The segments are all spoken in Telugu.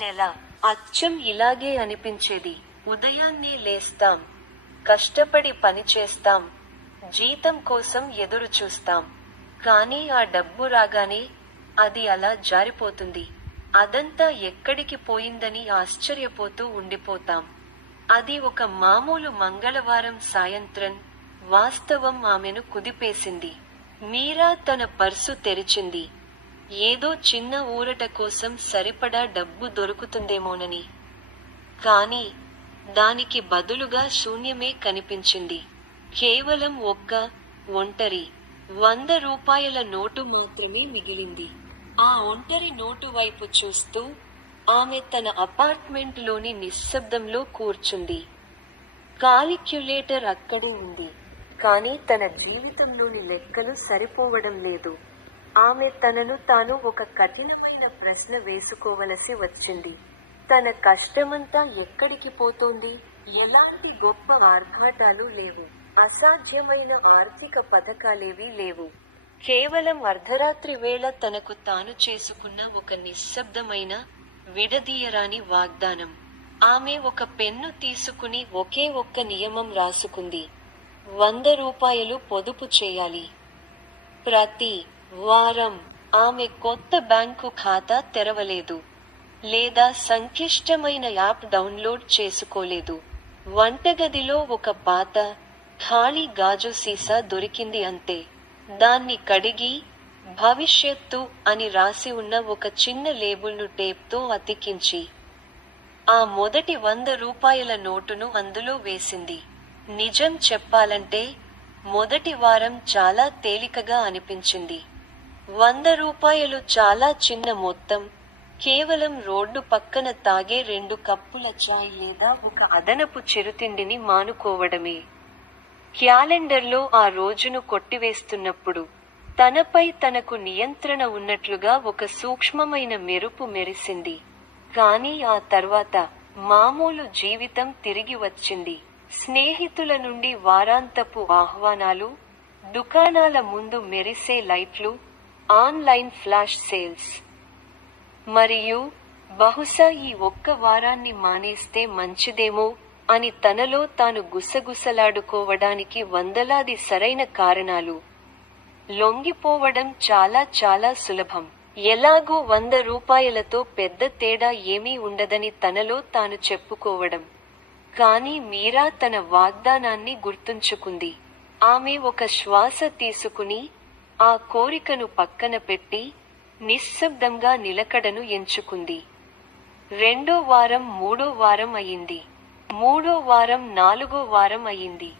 నెల అచ్చం ఇలాగే అనిపించేది. ఉదయాన్నే లేస్తాం, కష్టపడి పనిచేస్తాం, జీతం కోసం ఎదురు చూస్తాం. కానీ ఆ డబ్బు రాగానే అది అలా జారిపోతుంది. అదంతా ఎక్కడికి పోయిందని ఆశ్చర్యపోతూ ఉండిపోతాం. అది ఒక మామూలు మంగళవారం సాయంత్రం. వాస్తవం ఆమెను కుదిపేసింది. మీరా తన పర్సు తెరిచింది. ఏదో చిన్న ఊరట కోసం సరిపడా డబ్బు దొరుకుతుందేమోనని. కానీ దానికి బదులుగా శూన్యమే కనిపించింది. కేవలం ఒక్క ఒంటరి 100 రూపాయల నోటు మాత్రమే మిగిలింది. ఆ ఒంటరి నోటు వైపు చూస్తూ ఆమె తన అపార్ట్మెంట్ లోని నిశ్శబ్దంలో కూర్చుంది. కాలిక్యులేటర్ అక్కడే ఉంది, కానీ తన జీవితంలోని లెక్కలు సరిపోవడం లేదు. ఆమె తనను తాను ఒక కఠినమైన ప్రశ్న వేసుకోవలసి వచ్చింది. తన కష్టమంతా ఎక్కడికి పోతోంది? ఎలాంటి గొప్ప ఆర్భాటాలు లేవు, అసాధ్యమైన ఆర్థిక పథకాలేవీ లేవు. కేవలం అర్ధరాత్రి వేళ తనకు తాను చేసుకున్న ఒక నిశ్శబ్దమైన, విడదీయరాని వాగ్దానం. ఆమె ఒక పెన్ను తీసుకుని ఒకే ఒక్క నియమం రాసుకుంది. 100 రూపాయలు పొదుపు చేయాలి. ప్రతి వారం. ఆమె కొత్త బ్యాంకు ఖాతా తెరవలేదు, లేదా సంక్లిష్టమైన యాప్ డౌన్లోడ్ చేసుకోలేదు. వంటగదిలో ఒక పాత, ఖాళీ గాజు సీసా దొరికింది అంతే. దాన్ని కడిగి భవిష్యత్తు అని రాసి ఉన్న ఒక చిన్న లేబుల్ను టేప్తో అతికించి ఆ మొదటి 100 రూపాయల నోటును అందులో వేసింది. నిజం చెప్పాలంటే మొదటి వారం చాలా తేలికగా అనిపించింది. 100 రూపాయలు చాలా చిన్న మొత్తం. కేవలం రోడ్డు పక్కన తాగే 2 కప్పుల చాయ్ లేదా ఒక అదనపు చిరుతిండిని మానుకోవడమే. క్యాలెండర్లో ఆ రోజును కొట్టివేస్తున్నప్పుడు తనపై తనకు నియంత్రణ ఉన్నట్లుగా ఒక సూక్ష్మమైన మెరుపు మెరిసింది. కానీ ఆ తర్వాత మామూలు జీవితం తిరిగి వచ్చింది. స్నేహితుల నుండి వారాంతపు ఆహ్వానాలు, దుకాణాల ముందు మెరిసే లైట్లు, ఆన్లైన్ ఫ్లాష్ సేల్స్. మరియు బహుశా ఈ ఒక్క వారాన్ని మానేస్తే మంచిదేమో అని తనలో తాను గుసగుసలాడుకోవడానికి వందలాది సరైన కారణాలు. లొంగిపోవడం చాలా చాలా సులభం. ఎలాగూ 100 రూపాయలతో పెద్ద తేడా ఏమీ ఉండదని తనలో తాను చెప్పుకోవడం. కానీ మీరా తన వాగ్దానాన్ని గుర్తుంచుకుంది. ఆమె ఒక శ్వాస తీసుకుని ఆ కోరికను పక్కన పెట్టి నిశ్శబ్దంగా నిలకడను ఎంచుకుంది. 2వ వారం 3వ వారం అయింది. 3వ వారం 4వ వారం అయింది.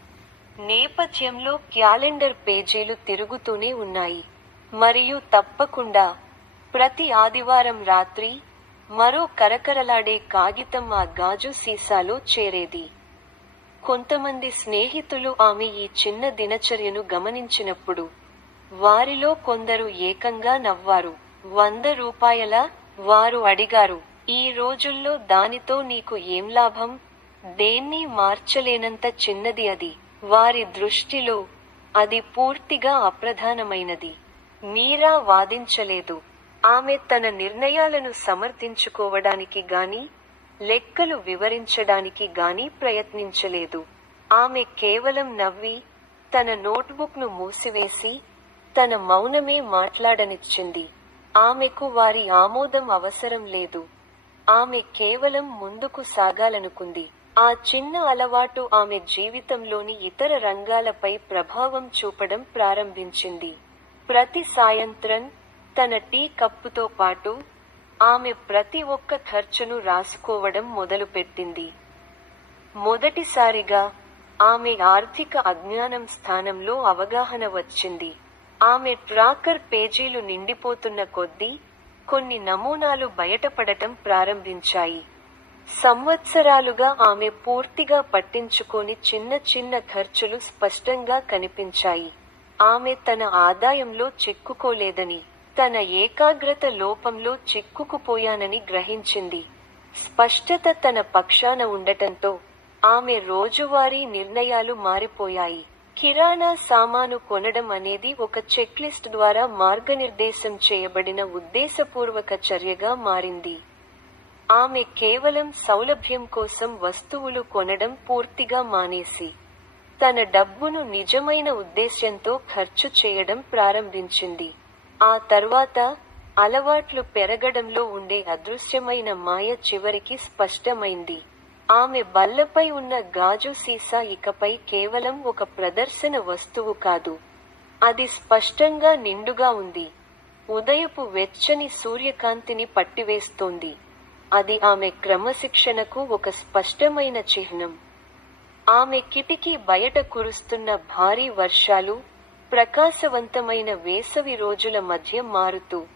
నేపథ్యంలో క్యాలెండర్ పేజీలు తిరుగుతూనే ఉన్నాయి. మరియు తప్పకుండా ప్రతి ఆదివారం రాత్రి మరో కరకరలాడే కాగితం ఆ గాజు సీసాలో చేరేది. కొంతమంది స్నేహితులు ఆమె ఈ చిన్న దినచర్యను గమనించినప్పుడు వారిలో కొందరు ఏకంగా నవ్వారు. 100 రూపాయలా? వారు అడిగారు. ఈ రోజుల్లో దానితో నీకు ఏం లాభం? దేన్నీ మార్చలేనంత చిన్నది అది. వారి దృష్టిలో అది పూర్తిగా అప్రధానమైనది. మీరా వాదించలేదు. ఆమె తన నిర్ణయాలను సమర్థించుకోవడానికి గాని, లెక్కలు వివరించడానికి గాని ప్రయత్నించలేదు. ఆమె కేవలం నవ్వి, తన నోట్బుక్ను మూసివేసి, తన మౌనమే మాట్లాడనిచ్చింది. ఆమెకు వారి ఆమోదం అవసరం లేదు. ఆమె కేవలం ముందుకు సాగాలనుకుంది. ఆ చిన్న అలవాటు ఆమె జీవితంలోని ఇతర రంగాలపై ప్రభావం చూపడం ప్రారంభించింది. ప్రతి సాయంత్రం తన టీ కప్పుతో పాటు ఆమె ప్రతి ఒక్క ఖర్చును రాసుకోవడం మొదలుపెట్టింది. మొదటిసారిగా ఆమె ఆర్థిక అజ్ఞానం స్థానంలో అవగాహన వచ్చింది. ఆమె ట్రాకర్ పేజీలు నిండిపోతున్న కొద్దీ కొన్ని నమూనాలు బయటపడటం ప్రారంభించాయి. సంవత్సరాలుగా ఆమె పూర్తిగా పట్టించుకోని చిన్న చిన్న ఖర్చులు స్పష్టంగా కనిపించాయి. ఆమె తన ఆదాయంలో చిక్కుకోలేదని, తన ఏకాగ్రత లోపంలో చిక్కుకుపోయానని గ్రహించింది. స్పష్టత తన పక్షాన ఉండటంతో ఆమె రోజువారీ నిర్ణయాలు మారిపోయాయి. కిరాణా సామాను కొనడం అనేది ఒక చెక్లిస్ట్ ద్వారా మార్గనిర్దేశం చేయబడిన ఉద్దేశపూర్వక చర్యగా మారింది. ఆమె కేవలం సౌలభ్యం కోసం వస్తువులు కొనడం పూర్తిగా మానేసి, తన డబ్బును నిజమైన ఉద్దేశ్యంతో ఖర్చు చేయడం ప్రారంభించింది. ఆ తర్వాత, అలవాట్లు పెరగడంలో ఉండే అదృశ్యమైన మాయ చివరికి స్పష్టమైంది. ఆమె బల్లపై ఉన్న గాజు సీసా ఇకపై కేవలం ఒక ప్రదర్శన వస్తువు కాదు. అది స్పష్టంగా నిండుగా ఉంది. ఉదయపు వెచ్చని సూర్యకాంతిని పట్టివేస్తోంది. అది ఆమె క్రమశిక్షణకు ఒక స్పష్టమైన చిహ్నం. ఆమె కిటికీ బయట కురుస్తున్న భారీ వర్షాలు, ప్రకాశవంతమైన వేసవి రోజుల మధ్య మారుతూ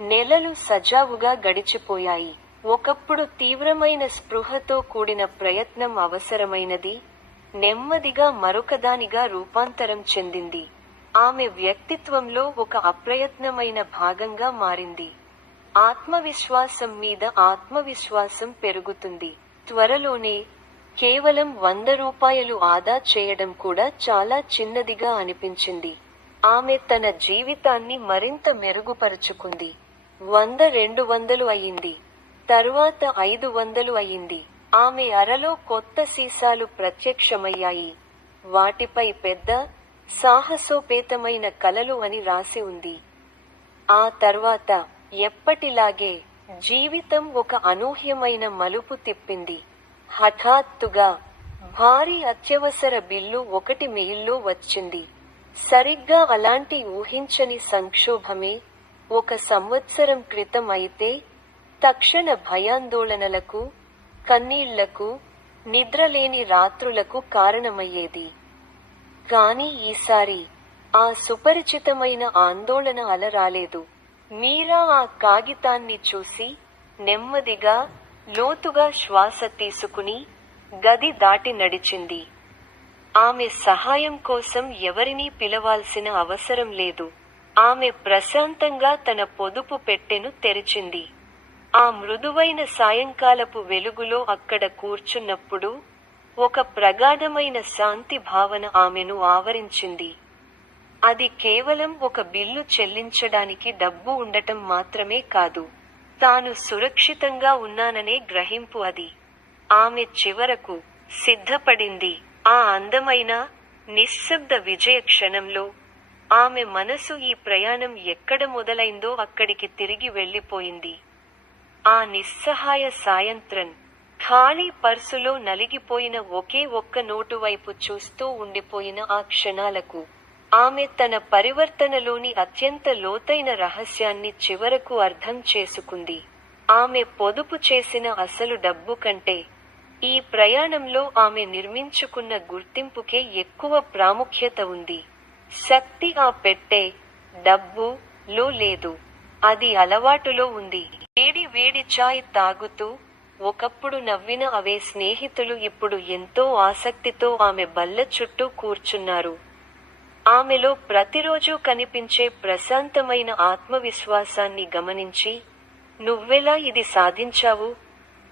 నెలలు సజావుగా గడిచిపోయాయి. ఒకప్పుడు తీవ్రమైన స్పృహతో కూడిన ప్రయత్నం అవసరమైనది, నెమ్మదిగా మరొకదానిగా రూపాంతరం చెందింది. ఆమె వ్యక్తిత్వంలో ఒక అప్రయత్నమైన భాగంగా మారింది. ఆత్మవిశ్వాసం మీద ఆత్మవిశ్వాసం పెరుగుతుంది. త్వరలోనే, కేవలం ₹100 ఆదా చేయడం కూడా చాలా చిన్నదిగా అనిపించింది. ఆమె తన జీవితాన్ని మరింత మెరుగుపరుచుకుంది. 100 200 అయింది. తరువాత 500 అయింది. ఆమె అరలో కొత్త సీసాలు ప్రత్యక్షమయ్యాయి. వాటిపై పెద్ద, సాహసోపేతమైన కలలు అని రాసి ఉంది. ఆ తర్వాత, ఎప్పటిలాగే, జీవితం ఒక అనూహ్యమైన మలుపు తిప్పింది. హఠాత్తుగా, భారీ అత్యవసర బిల్లు ఒకటి మెయిల్లో వచ్చింది. సరిగ్గా అలాంటి ఊహించని సంక్షోభమే, 1 సంవత్సరం క్రితం అయితే, తక్షణ భయాందోళనలకు, కన్నీళ్లకు, నిద్రలేని రాత్రులకు కారణమయ్యేది. కానీ ఈసారి, ఆ సుపరిచితమైన ఆందోళన అల రాలేదు. మీరా ఆ కాగితాన్ని చూసి, నెమ్మదిగా, లోతుగా శ్వాస తీసుకుని, గది దాటి నడిచింది. ఆమె సహాయం కోసం ఎవరినీ పిలవాల్సిన అవసరం లేదు. ఆమె ప్రశాంతంగా తన పొదుపు పెట్టెను తెరిచింది. ఆ మృదువైన సాయంకాలపు వెలుగులో అక్కడ కూర్చున్నప్పుడు, ఒక ప్రగాఢమైన శాంతి భావన ఆమెను ఆవరించింది. అది కేవలం ఒక బిల్లు చెల్లించడానికి డబ్బు ఉండటం మాత్రమే కాదు. తాను సురక్షితంగా ఉన్నాననే గ్రహింపు అది. ఆమె చివరకు సిద్ధపడింది. ఆ అందమైన, నిశ్శబ్ద విజయ క్షణంలో, ఆమె మనసు ఈ ప్రయాణం ఎక్కడ మొదలైందో అక్కడికి తిరిగి వెళ్ళిపోయింది. ఆ నిస్సహాయ సాయంత్రం, ఖాళీ పర్సులో నలిగిపోయిన ఒకే ఒక్క నోటు వైపు చూస్తూ ఉండిపోయిన ఆ క్షణాలకు, ఆమె తన పరివర్తనలోని అత్యంత లోతైన రహస్యాన్ని చివరకు అర్థం చేసుకుంది. ఆమె పొదుపు చేసిన అసలు డబ్బు కంటే, ఈ ప్రయాణంలో ఆమె నిర్మించుకున్న గుర్తింపుకే ఎక్కువ ప్రాముఖ్యత ఉంది. శక్తి ఆ పెట్టె, డబ్బు లో లేదు. అది అలవాటులో ఉంది. వేడి వేడి చాయ్ తాగుతూ, ఒకప్పుడు నవ్విన అవే స్నేహితులు ఇప్పుడు ఎంతో ఆసక్తితో ఆమె బల్ల చుట్టూ కూర్చున్నారు. ఆమెలో ప్రతిరోజూ కనిపించే ప్రశాంతమైన ఆత్మవిశ్వాసాన్ని గమనించి, "నువ్వెలా ఇది సాధించావు?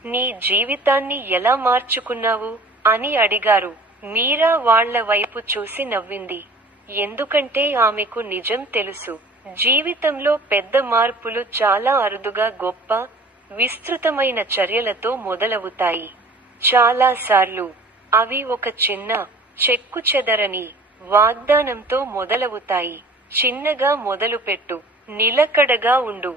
నీ జీవితాన్ని ఎలా మార్చుకున్నావు?" అని అడిగారు. మీరా వాళ్ళ వైపు చూసి నవ్వింది. ఎందుకంటే ఆమెకు నిజం తెలుసు. జీవితంలో పెద్ద మార్పులు చాలా అరుదుగా గొప్ప, విస్తృతమైన చర్యలతో మొదలవుతాయి. చాలాసార్లు, అవి ఒక చిన్న, చెక్కుచెదరని వాగ్దానంతో మొదలవుతాయి. చిన్నగా మొదలుపెట్టు. నిలకడగా ఉండు.